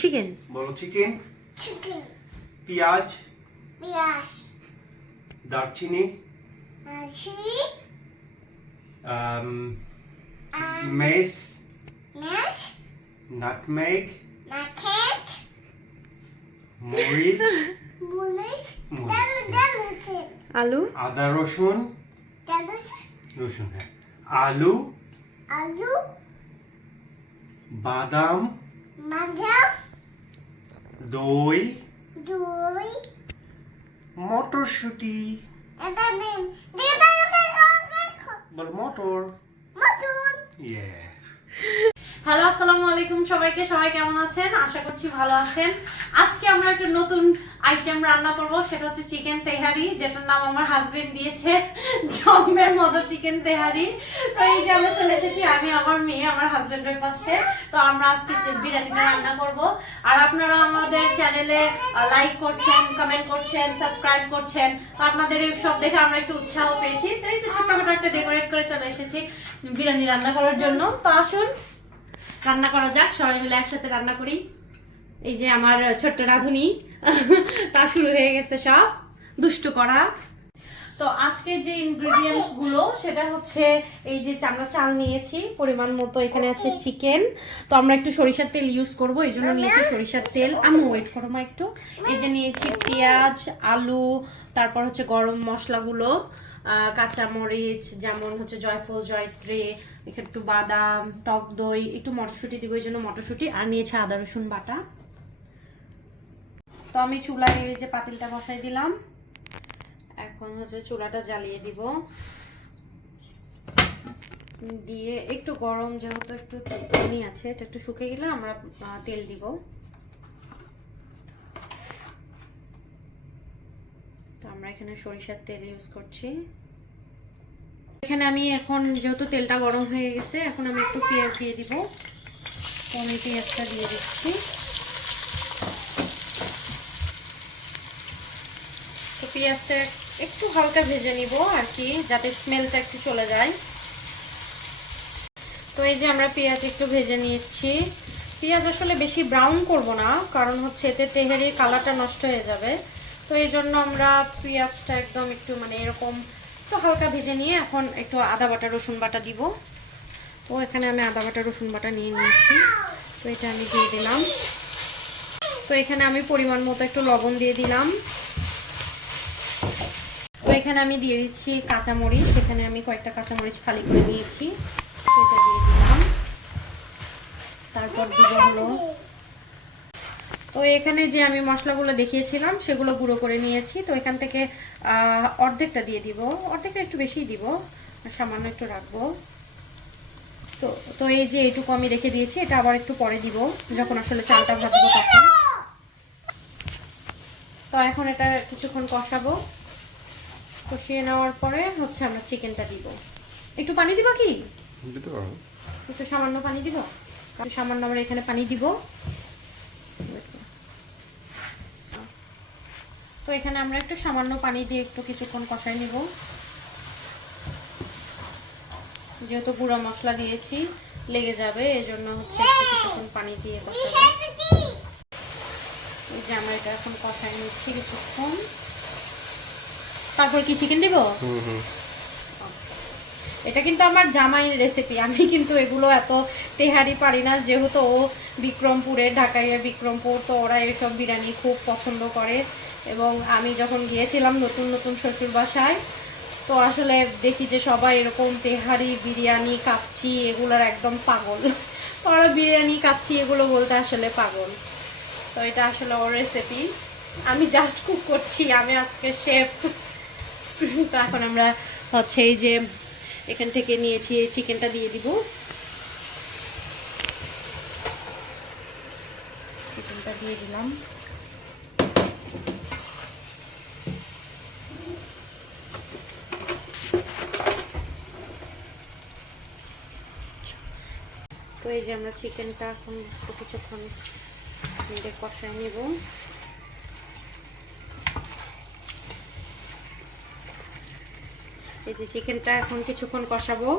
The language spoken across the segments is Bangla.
চিকেন বলো চিকেন। chicken, পেঁয়াজ, yes, দারচিনি, chili, mace, mash, nutmeg, nugget, মরিচ, mullis, মরিচ, আলু, আদা রসুন, রসুন হ্যাঁ, আলু, alu, বাদাম, madam, দই, doi, মটরশুঁটি, বলো মটর। mutton. ইয়ে হ্যালো আসসালামু আলাইকুম সবাইকে। সবাই কেমন আছেন? আশা করছি ভালো আছেন। আজকে আমরা একটা নতুন আইটেম রান্না করব, সেটা হচ্ছে চিকেন তেহারি, যেটার নাম আমার হাজবেন্ড দিয়েছে জম্মের মজা চিকেন তেহারি। তো এই যে আমরা চলে এসেছি, আমি আমার মেয়ে আমার হাজবেন্ডের পাশে। তো আমরা আজকে বিরিয়ানিটা রান্না করব। আর আপনারা আমাদের চ্যানেলে লাইক করছেন, কমেন্ট করছেন, সাবস্ক্রাইব করছেন। তো আপনাদের এই সব দেখে আমরা একটু উৎসাহ পেয়েছি। তো এই যে ছোট্টখাটো একটা ডেকোরেট করে চলে এসেছি বিরিয়ানি রান্না করার জন্য। তো আসুন রান্না করা যাক, সবাই মিলে একসাথে রান্না করি। এই যে আমার ছোট্ট রাঁধুনি তার শুরু হয়ে গেছে সব দুষ্টু করা। তো আজকে যে ইনগ্রেডিয়েন্টস গুলো সেটা হচ্ছে এই যে আমরা চাল নিয়েছি পরিমাণ মতো, এখানে আছে চিকেন। তো আমরা একটু সরিষার তেল ইউজ করব, এই জন্য নিয়েছি সরিষার তেল। আমি ওয়েট করো মা একটু। এই যে নিয়েছি পেঁয়াজ, আলু, তারপর হচ্ছে গরম মশলাগুলো, কাঁচামরিচ যেমন হচ্ছে জয়ফল, জয়ত্রী, এখানে একটু বাদাম, টক দই, একটু মটরশুঁটি দিব এই জন্য মটরশুঁটি, আর নিয়েছে আদা রসুন বাটা। তো আমি চুলায় এই যে পাতিলটা বসাই দিলাম, এখন হচ্ছে চুলাটা জ্বালিয়ে দিব। দিয়ে একটু গরম, যেহেতু একটু পানি আছে, এটা একটু শুকিয়ে গেলে আমরা তেল দিব। তো আমরা এখানে সরিষার তেল ইউজ করছি। এখানে আমি এখন যেহেতু তেলটা গরম হয়ে গেছে, এখন আমি একটু পেঁয়াজ দিয়ে দিব। তো আমি পেঁয়াজটা দিয়ে দিচ্ছি। তো পেঁয়াজটা একটু হালকা ভেজে নিব আর কি, যাতে স্মেলটা একটু চলে যায়। তো এই যে আমরা পেঁয়াজ একটু ভেজে নিচ্ছি। পেঁয়াজ আসলে বেশি ব্রাউন করব না, কারণ হচ্ছে এতে তেহারির কালারটা নষ্ট হয়ে যাবে। তো এই জন্য আমরা পেঁয়াজটা একদম একটু মানে এরকম একটু হালকা ভেজে নিয়ে এখন একটু আদা বাটা রসুন বাটা দিব। তো এখানে আমি আদা বাটা রসুন বাটা নিয়ে নিয়েছি, তো এটা আমি দিয়ে দিলাম। তো এখানে আমি পরিমাণ মতো একটু লবণ দিয়ে দিলাম। তো এখানে আমি দিয়ে দিচ্ছি কাঁচামরিচ, এখানে আমি কয়েকটা কাঁচামরিচ ফালি করে নিয়েছি, সেটা দিয়ে দিলাম। তারপর দিব হলো, তো এখানে যে আমি মশলাগুলো দেখিয়েছিলাম সেগুলো গুঁড়ো করে নিয়েছি। তো এখান থেকে অর্ধেকটা দিয়ে দিব, অর্ধেকটা একটু বেশিই দিব, সামান্য একটু রাখবো। তো তো এই যে এইটুকু আমি রেখে দিয়েছি, এটা আবার একটু পরে দিব যখন আসলে চালটা ভাজবো তখন। তো এখন এটা কিছুক্ষণ কষাবো, কষিয়ে নেওয়ার পরে হচ্ছে আমরা চিকেনটা দিব। একটু পানি দিবা কি? একটু সামান্য পানি দিব, সামান্য আমরা এখানে পানি দিব। তো এখানে আমরা একটু সামান্য পানি দিয়ে একটু কিছুক্ষণ কষাই নিব, যেহেতু গুঁড়া মশলা দিয়েছি লেগে যাবে, এই জন্য হচ্ছে একটু কিছুক্ষণ পানি দিয়ে কষাবো। এই যে আমরা এটা এখন কষাই নিচ্ছি কিছুক্ষণ। তারপর কি চিকেন দিব? এটা কিন্তু আমার জামাইয়ের রেসিপি, আমি কিন্তু এগুলো এত তেহারি পারি না, যেহেতু ও বিক্রমপুরে, ঢাকায় বিক্রমপুর, তো ওরা এসব বিরিয়ানি খুব পছন্দ করে। এবং আমি যখন গিয়েছিলাম নতুন নতুন শ্বশুর বাসায়, তো আসলে দেখি যে সবাই এরকম তেহারি, বিরিয়ানি, কাচ্চি এগুলোর একদম পাগল। তো ওরা বিরিয়ানি, কাচ্চি এগুলো বলতে আসলে পাগল। তো এটা আসলে ওর রেসিপি, আমি জাস্ট কুক করছি, আমি আজকে শেফ। তো এখন আমরা হচ্ছে এই যে এখান থেকে নিয়েছি চিকেনটা দিয়ে দিব। চিকেনটা দিয়ে দিলাম। তো এই যে আমরা চিকেনটা এখন একটু কিছুক্ষণ কষায় নেব। এই যে চিকেনটা এখন কিছুক্ষণ কষাবো।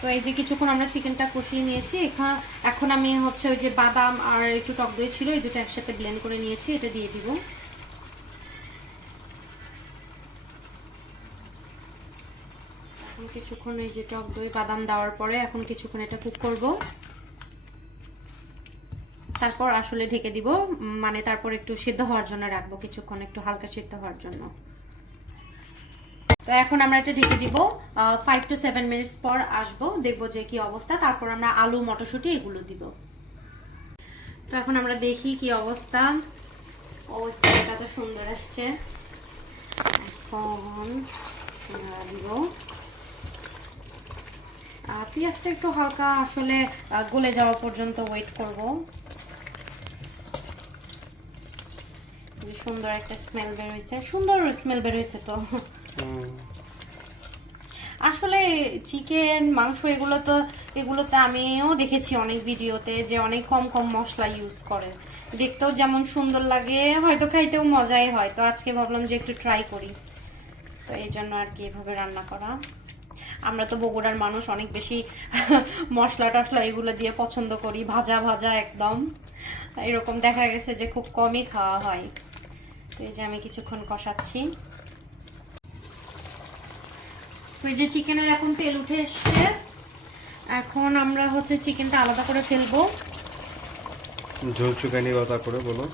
তো এই যে কিছুক্ষণ আমরা চিকেনটা কষিয়ে নিয়েছি। এখন আমি হচ্ছে ওই যে বাদাম আর একটু টক দই ছিল, এই দুটো একসাথে ব্লেন্ড করে নিয়েছি, এটা দিয়ে দিব। এখন কিছুক্ষণ এই যে টক দই বাদাম দেওয়ার পরে এখন কিছুক্ষণ এটা কুক করব, তারপর আসলে ঢেকে দিব, মানে তারপর একটু সিদ্ধ হওয়ার জন্য রাখবো কিছুক্ষণ, একটু হালকা সিদ্ধ হওয়ার জন্য। তো এখন আমরা এটা ঢেকে দিব, 5 to 7 মিনিটস পর আসবো, দেখবো যে কি অবস্থা, তারপর আমরা আলু মটরশুঁটি এগুলো দিব। তো এখন আমরা দেখি কি অবস্থা। এটা তো সুন্দর আসছে। এখন দিব পেঁয়াজটা একটু হালকা আসলে গলে যাওয়া পর্যন্ত ওয়েট করব। সুন্দর একটা স্মেল বের হয়েছে, সুন্দর স্মেল বের হয়েছে। তো আসলে চিকেন মাংস এগুলোতে আমিও দেখেছি অনেক ভিডিওতে যে অনেক কম কম মশলা ইউজ করে, দেখতেও যেমন সুন্দর লাগে, হয়তো খাইতেও মজাই হয়। তো আজকে ভাবলাম যে একটু ট্রাই করি, তো এই জন্য আর কি এভাবে রান্না করা। আমরা তো বগুড়ার মানুষ, অনেক বেশি মশলা টশলা এগুলো দিয়ে পছন্দ করি, ভাজা ভাজা একদম। এরকম দেখা গেছে যে খুব কমই খাওয়া হয়। তো এই যে আমি কিছুক্ষণ কষাচ্ছি। তো এই যে চিকেনের এখন তেল উঠে এসছে, এখন আমরা হচ্ছে চিকেনটা আলাদা করে ফেলবো। ঝোল শুকাই নিবা তারপরে বলো।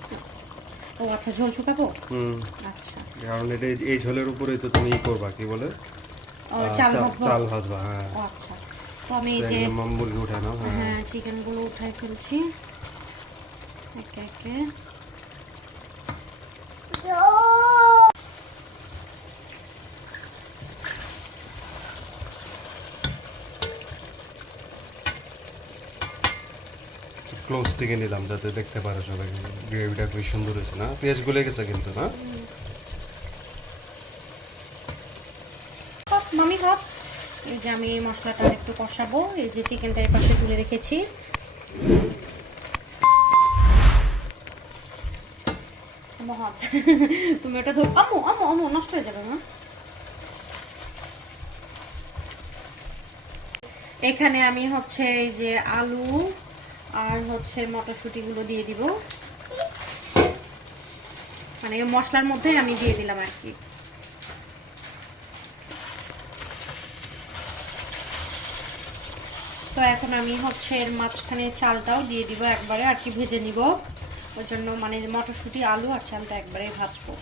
ও আচ্ছা, ঝোল শুকাবো। আচ্ছা, কারণ এটা এই ঝোলের উপরেই তো তুমি করবা কি বলে চাল ভাজবা। হ্যাঁ ও আচ্ছা, তো আমি এই যে মুরগি উঠাই নাও। হ্যাঁ চিকেনগুলো উঠাই ফেলছি একে একে। ক্লোজ থেকে নিলাম যাতে দেখতে পারে সবাই। গ্রেভিটা খুবই সুন্দর হয়েছে না? পেঁয়াজ গলে গেছে কিন্তু না? মামি খাপ। এই যে আমি মশলাটা একটু কষাবো, এই যে চিকেনটা এই পাশে তুলে রেখেছি। তুমি ওটা ধর, আমু আমু আমু নষ্ট হয়ে যাবে না। এখানে আমি হচ্ছে এই যে আলু আর হচ্ছে মটরশুঁটিগুলো দিয়ে দিব, মানে মশলার মধ্যে আমি দিয়ে দিলাম আর কি। তো এখন আমি হচ্ছে এর মাঝখানে চালটাও দিয়ে দিব একবারে আর কি, ভেজে নিব। ওই জন্য মানে মটরশুঁটি আলু আর চালটা একবারে ভাজবো।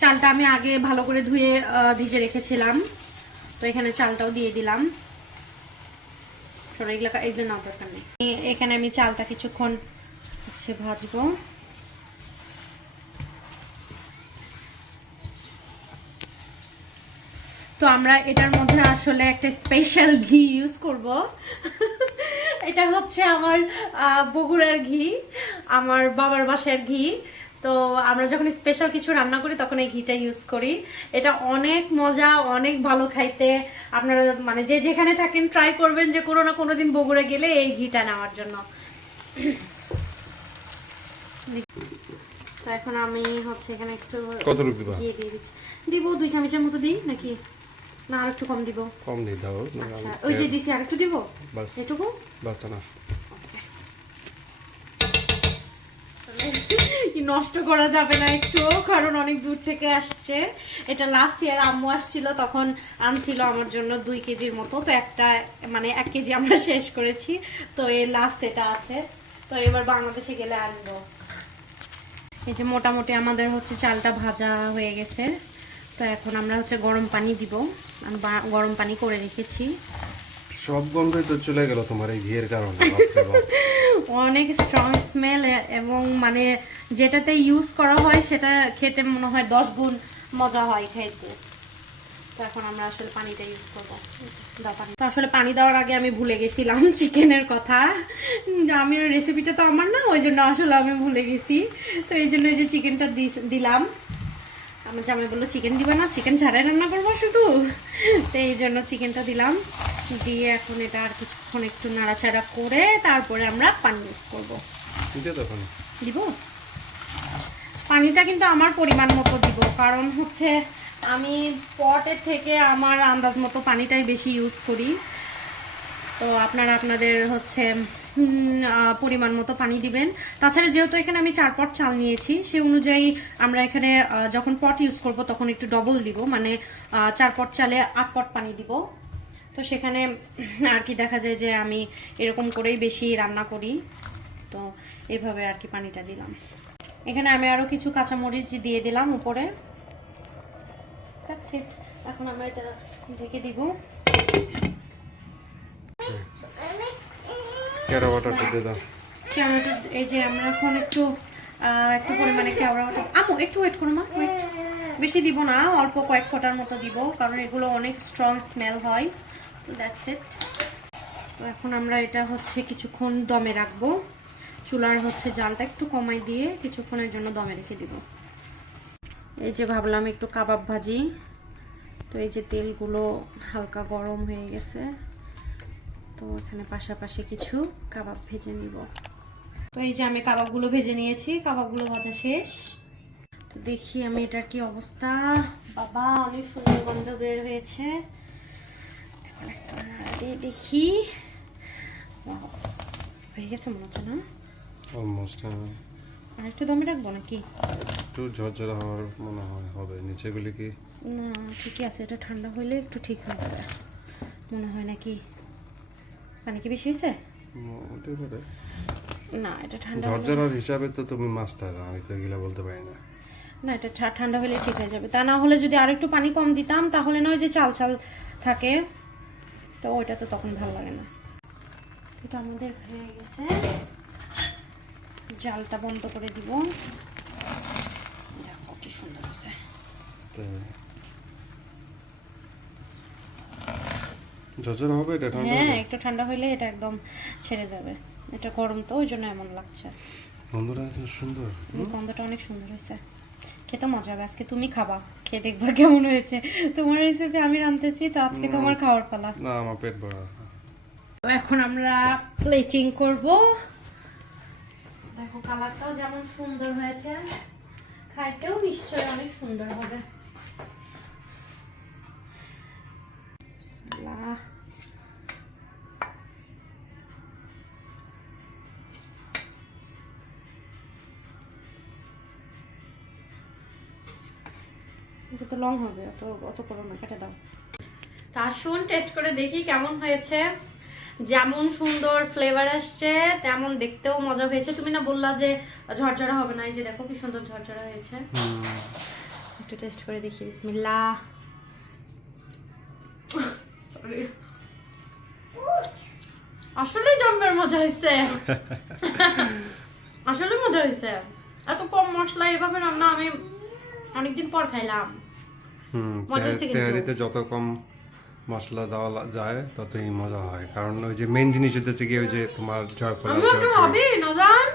চালটা আমি আগে ভালো করে ধুয়ে ভিজে রেখেছিলাম, তো এখানে চালটাও দিয়ে দিলাম। এগুলো না দরকার নেই। এখানে আমি চালটা কিছুক্ষণ হচ্ছে ভাজবো। তো আমরা এটার মধ্যে আসলে একটা স্পেশাল ঘি ইউজ করব। এটা হচ্ছে আমার বগুড়ার ঘি, আমার বাবার বাসার ঘি। তো আমরা যখন স্পেশাল কিছু রান্না করি তখন এই ঘিটা ইউজ করি। এটা অনেক মজা, অনেক ভালো খাইতে। আপনারা মানে যে যেখানে থাকেন ট্রাই করবেন যে কোনো না কোনো দিন বগুড়া গেলে এই ঘিটা নেওয়ার জন্য। তো এখন আমি হচ্ছে এখানে একটু ঘি দিয়ে দিচ্ছি। দিব 2 চামচের মতো দিই নাকি না আর একটু কম দিব? কম দিয়ে দাও। আচ্ছা, ওই যে দিছি আর একটু দিব, এটুকু বাচ্চা না কি নষ্ট করা যাবে না একটু, কারণ অনেক দূর থেকে আসছে। এটা লাস্ট ইয়ার আম্মু আসছিল, তখন আনছিল আমার জন্য 2 কেজির মতো। তো একটা মানে 1 কেজি আমরা শেষ করেছি, তো এই লাস্ট এটা আছে। তো এবার বাংলাদেশে গেলে আনবো। এই যে মোটামুটি আমাদের হচ্ছে চালটা ভাজা হয়ে গেছে। তো এখন আমরা হচ্ছে গরম পানি দিব, আমি গরম পানি করে রেখেছি। সব গন্ধই তো চলে গেল তোমার এই ঘিয়ের কারণে। অনেক স্ট্রং স্মেল, এবং মানে যেটাতে ইউজ করা হয় সেটা খেতে মনে হয় 10 গুণ মজা হয় খেতে। তো এখন আমরা আসলে পানিটা ইউজ করবো। তো আসলে পানি দেওয়ার আগে আমি ভুলে গেছিলাম চিকেনের কথা, আমি রেসিপিটা তো আমার না, ওই জন্য আসলে আমি ভুলে গেছি। তো এই জন্য যে চিকেনটা দিলাম, আমার জামাই বললো চিকেন দিবে না, চিকেন ছাড়াই রান্না করবো শুধু। তো এই জন্য চিকেনটা দিলাম, দিয়ে এখন এটা আর কিছুক্ষণ একটু নাড়াচাড়া করে তারপরে আমরা পানি ইউজ করবো। দিব পানিটা কিন্তু আমার পরিমাণ মতো দিব, কারণ হচ্ছে আমি পটের থেকে আমার আন্দাজ মতো পানিটাই বেশি ইউজ করি। তো আপনারা আপনাদের হচ্ছে পরিমাণ মতো পানি দিবেন। তাছাড়া যেহেতু এখানে আমি 4 পট চাল নিয়েছি, সেই অনুযায়ী আমরা এখানে যখন পট ইউজ করব তখন একটু ডবল দিব, মানে 4 পট চালে 8 পট পানি দিব। তো সেখানে আর কি দেখা যায় যে আমি এরকম করেই বেশি রান্না করি, তো এভাবে আর কি পানিটা দিলাম। এখানে আমি আরও কিছু কাঁচামরিচ দিয়ে দিলাম উপরে। That's it. এখন আমরা এটা ঢেকে দিব। কেরা ওয়াটারটা দিয়ে দাও। কেওড়াটা এই যে আমরা এখন একটু পরিমাণে কেওড়া ওয়াটার, আমু একটু ওয়েট করো মা, ওয়েট। বেশি দিব না, অল্প কয়েক ফোঁটার মতো দিব, কারণ এগুলো অনেক স্ট্রং স্মেল হয়। তো দ্যাটস ইট। তো এখন আমরা এটা হচ্ছে কিছুক্ষণ দমে রাখবো। চুলার হচ্ছে জালটা একটু কমাই দিয়ে কিছুক্ষণের জন্য দমে রেখে দিব। এই যে ভাবলাম একটু কাবাব ভাজি, তো এই যে তেলগুলো হালকা গরম হয়ে গেছে, তো এখানে পাশাপাশি কিছু কাবাব ভেজে নিব। তো এই যে আমি কাবাবগুলো ভেজে নিয়েছি, কাবাবগুলো ভাজা শেষ। তো দেখি আমি এটার কি অবস্থা। বাবা অনেক সুন্দর গন্ধ বের হয়েছে। এখন একটা দিয়ে দেখি, হয়ে গেছে মনে হচ্ছে না? অলমোস্ট। আর একটু দমে রাখবো নাকি? একটু ঝরঝরা হওয়ার মনে হয় হবে। নিচেগুলি কি? না ঠিকই আছে, এটা ঠান্ডা হলে একটু ঠিক হয়ে যাবে মনে হয়। নাকি পানি কি বেশি হয়েছে? হতে পারে। না এটা ঠান্ডা ঝরঝরার হিসাবে তো তুমি মাস্টার, আমি তো এগুলা বলতে পারি না। না এটা ঠান্ডা হলে ঠিক হয়ে যাবে। তা না হলে যদি আর একটু পানি কম দিতাম তাহলে নয় যে চাল চাল থাকে, তো ওইটা তো তখন ভালো লাগে না। এটা আমাদের হয়ে গেছে, জালটা বন্ধ করে দিব। দেখো কি সুন্দর হয়েছে। ঝরঝরা হবে এটা ঠান্ডা হ্যাঁ হবে? একটু ঠান্ডা হলে এটা একদম ছেড়ে যাবে। এটা গরম তো ওই জন্য এমন লাগছে। গন্ধটা এত সুন্দর। গন্ধটা অনেক সুন্দর হয়েছে, খেতে মজা হবে। আজকে তুমি খাবা, খেয়ে দেখবা কেমন হয়েছে। তোমার রেসিপি আমি রাঁধতেছি, তো আজকে তোমার খাওয়ার পালা। না আমার পেট ভরা। তো এখন আমরা প্লেটিং করব। দেখো কালারটাও যেমন সুন্দর হয়েছে, খাইতেও নিশ্চয়ই অনেক সুন্দর হবে। বিসমিল্লাহ। এটা তো লং হবে, অত করো না, কেটে দাও। তা আসুন টেস্ট করে দেখি কেমন হয়েছে। যেমন সুন্দর ফ্লেভার আসছে তেমন দেখতেও মজা হয়েছে। তুমি না বললা যে ঝরঝরা হবে না, এই যে দেখো কি সুন্দর ঝরঝরা হয়েছে। একটু টেস্ট করে দেখি। বিসমিল্লাহ। সরি, আসলে জন্মের মজা হয়েছে। আসলে মজা হয়েছে। এত কম মশলা এভাবে রান্না আমি অনেকদিন পর খাইলাম। মজা হয়েছে কিন্তু। তেহারিতে যত কম মশলা দেওয়া যায় ততই মজা হয়, কারণ ওই যে মেইন জিনিস হচ্ছে কি ওই যে তোমার জয়ফল আমি একটু ভাবি নজান,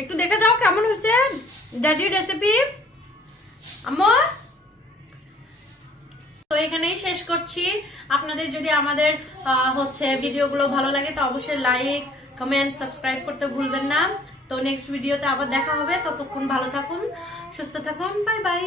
একটু দেখে যাও কেমন হয়েছে ড্যাডি রেসিপি। আম্মু তো এখানেই শেষ করছি। আপনাদের যদি আমাদের হচ্ছে ভিডিওগুলো ভালো লাগে তো অবশ্যই লাইক কমেন্ট সাবস্ক্রাইব করতে ভুলবেন না। তো নেক্সট ভিডিওতে আবার দেখা হবে, ততক্ষণ ভালো থাকুন, সুস্থ থাকুন, বাই বাই।